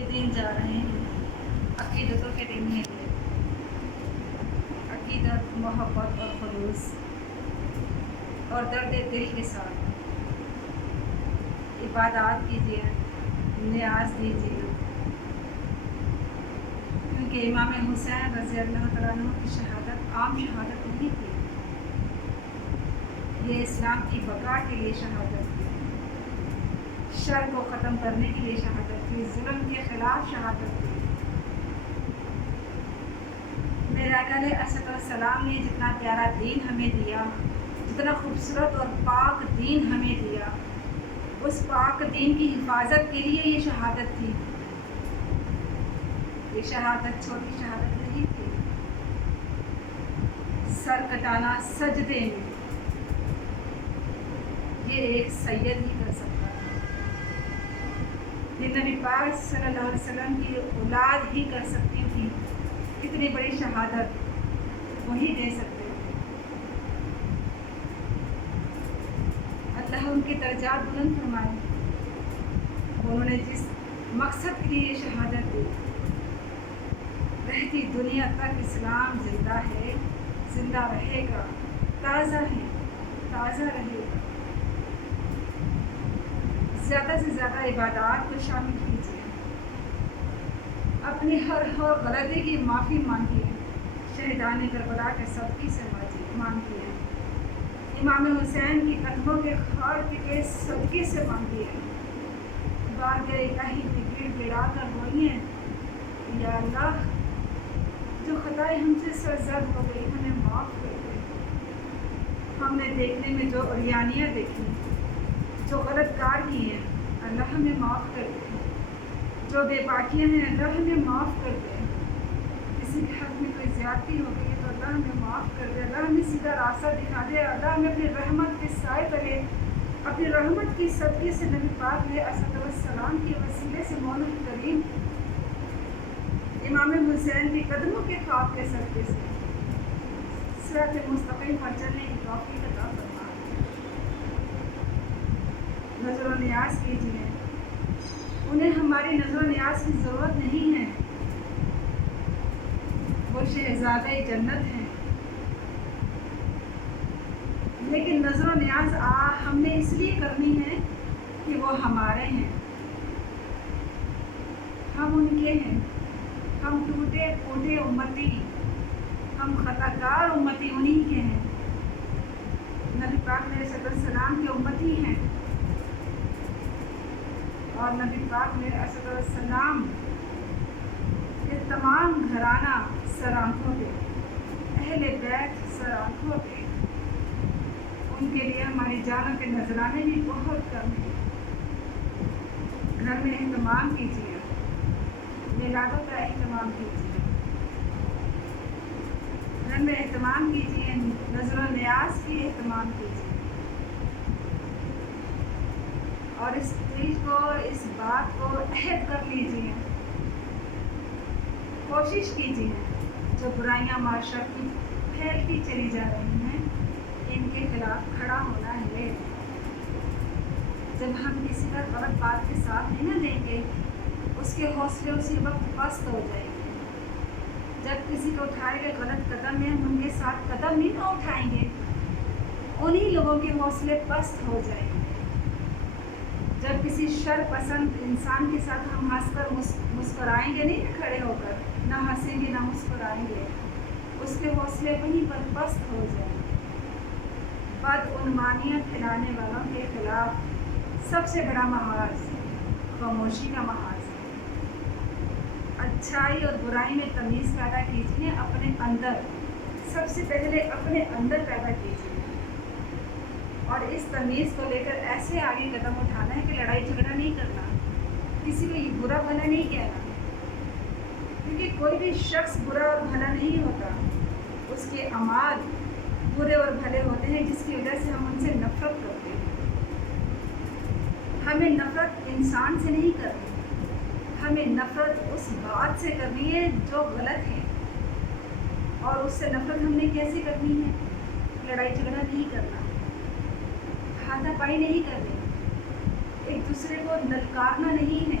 یہ دن جا رہے ہیں عقیدتوں کے دن میں عقیدت، محبت اور خلوص اور درد دل کے ساتھ عبادات کیجیے، نیاز دیجیے، کیونکہ امام حسین رضی اللہ تعالیٰ عنہ کی شہادت عام شہادت نہیں تھی، یہ اسلام کی بقا کے لیے شہادت تھی، شر کو ختم کرنے کے لیے شہادت تھی، ظلم کے خلاف شہادت تھی۔ میرے آقا علیہ السلام نے جتنا پیارا دین ہمیں دیا، جتنا خوبصورت اور پاک دین ہمیں دیا، اس پاک دین کی حفاظت کے لیے یہ شہادت تھی۔ یہ شہادت چھوٹی شہادت نہیں تھی۔ سر کٹانا سجدے میں یہ ایک سید ہی کر سکتا ہے، یہ نبی پاک صلی اللہ علیہ وسلم کی اولاد ہی کر سکتی تھی۔ اتنی بڑی شہادت وہی دے سکتے ہیں۔ اللہ ان کے درجات بلند فرمائے۔ انہوں نے جس مقصد کے لیے یہ شہادت دی، رہتی دنیا تک اسلام زندہ ہے، زندہ رہے گا، تازہ ہے، تازہ رہے گا۔ زیادہ سے زیادہ عبادات کو شامل کیجیے، اپنی ہر غلطی کی معافی مانگیے، شہیدان کربلا کے صدقے سے مانگیے، امام حسین کی قدموں کے خار کے صدقے سے مانگیے، بارگاہ الہی میں گڑ گڑا کر روئیے، یا اللہ جو خطائیں ہم سے سرزد ہو گئی ہمیں معاف کر دے، ہم نے دیکھنے میں جو عریانیاں دیکھی، جو غلط کار کی ہیں اللہ ہمیں معاف کر دے، جو بے باکیاں ہیں اللہ ہمیں معاف کر دے، کسی کے حق میں کوئی زیادتی ہو گئی ہے تو اللہ ہمیں معاف کر دے، اللہ ہمیں سیدھا راستہ دکھا دے، اللہ ہمیں اپنی رحمت کے سائے تلے اپنی رحمت کی صدقے سے نبی پاک علیہ السلام کے وسیلے سے مولا کریم امام حسین کی قدموں کے خواب کے صدقے سے صراط مستقیم پر چلنے کی توفیق عطا فرمائے۔ نظر و نیاز کیجیے، انہیں ہماری نظر و نیاز کی ضرورت نہیں ہے، وہ شہزادہ جنت ہیں، لیکن نظر و نیاز ہم نے اس لیے کرنی ہے کہ وہ ہمارے ہیں، ہم ان کے ہیں، ہم ٹوٹے پھوٹے امتی، ہم خطا کار امتی انہی کے ہیں، نبی پاک علیہ السلام کے امتی ہیں، اور نبی پاک علیہ السلام کے تمام گھرانہ سر آنکھوں پہ، اہل بیت سر آنکھوں پہ، ان کے لیے ہماری جانوں کے نذرانے بھی بہت کم ہیں۔ گھر میں اہتمام کیجیے، میلادوں کا اہتمام کیجیے، گھر میں اہتمام کیجیے، نظر و نیاز کی اہتمام کیجیے، اور اس چیز کو، اس بات کو عہد کر لیجیے، کوشش کیجیے جو برائیاں معاشرت کی پھیلتی چلی جا رہی ہیں ان کے خلاف کھڑا ہونا ہے۔ جب ہم کسی کا غلط بات کے ساتھ نہیں نہ دیں گے، اس کے حوصلے اسی وقت پست ہو جائیں گے۔ جب کسی کو اٹھائے گئے غلط قدم میں ہم ان کے ساتھ قدم نہیں نہ اٹھائیں گے، انہی لوگوں کے حوصلے پست ہو جائیں گے۔ جب کسی شر پسند انسان کے ساتھ ہم ہنس کر مسکرائیں گے نہیں، کھڑے ہو کر نہ ہنسیں گے نہ مسکرائیں گے، اس کے حوصلے وہیں پر پست ہو جائیں گے۔ بدعنوانیاں پھیلانے والوں کے خلاف سب سے بڑا محاذ خاموشی کا محاذ ہے۔ اچھائی اور برائی میں تمیز پیدا کیجیے، اپنے اندر، سب سے پہلے اپنے اندر پیدا کیجیے، اور اس تمیز کو لے کر ایسے آگے قدم اٹھانا ہے کہ لڑائی جھگڑا نہیں کرنا، کسی کو یہ برا بھلا نہیں کہنا، کیونکہ کوئی بھی شخص برا اور بھلا نہیں ہوتا، اس کے اعمال برے اور بھلے ہوتے ہیں جس کی وجہ سے ہم ان سے نفرت کرتے ہیں۔ ہمیں نفرت انسان سے نہیں کرنی، ہمیں نفرت اس بات سے کرنی ہے جو غلط ہے، اور اس سے نفرت ہم نے کیسے کرنی ہے؟ لڑائی جھگڑا نہیں کرنا، ہاتھا پائی نہیں کرنی، ایک دوسرے کو للکارنا نہیں ہے،